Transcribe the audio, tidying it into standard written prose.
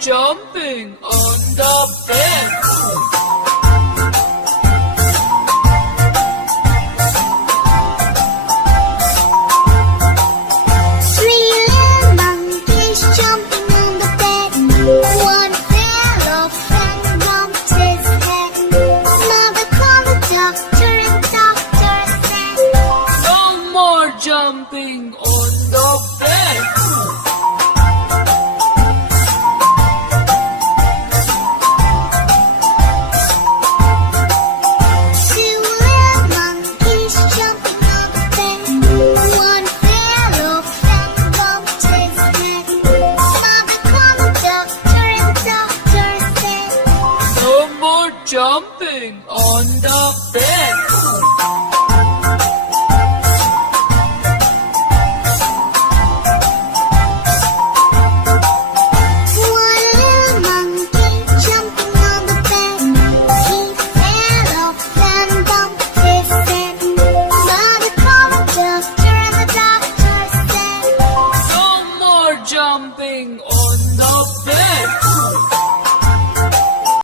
Jumping on the bed. Three little monkeys jumping on the bed. One fell off and bumped his head. Mother called the doctor and doctor said, No more jumping on the bed. Jumping on the bed. One little monkey jumping on the bed. He fell off and bumped his head. Mother called the doctor and the doctor said, No more jumping on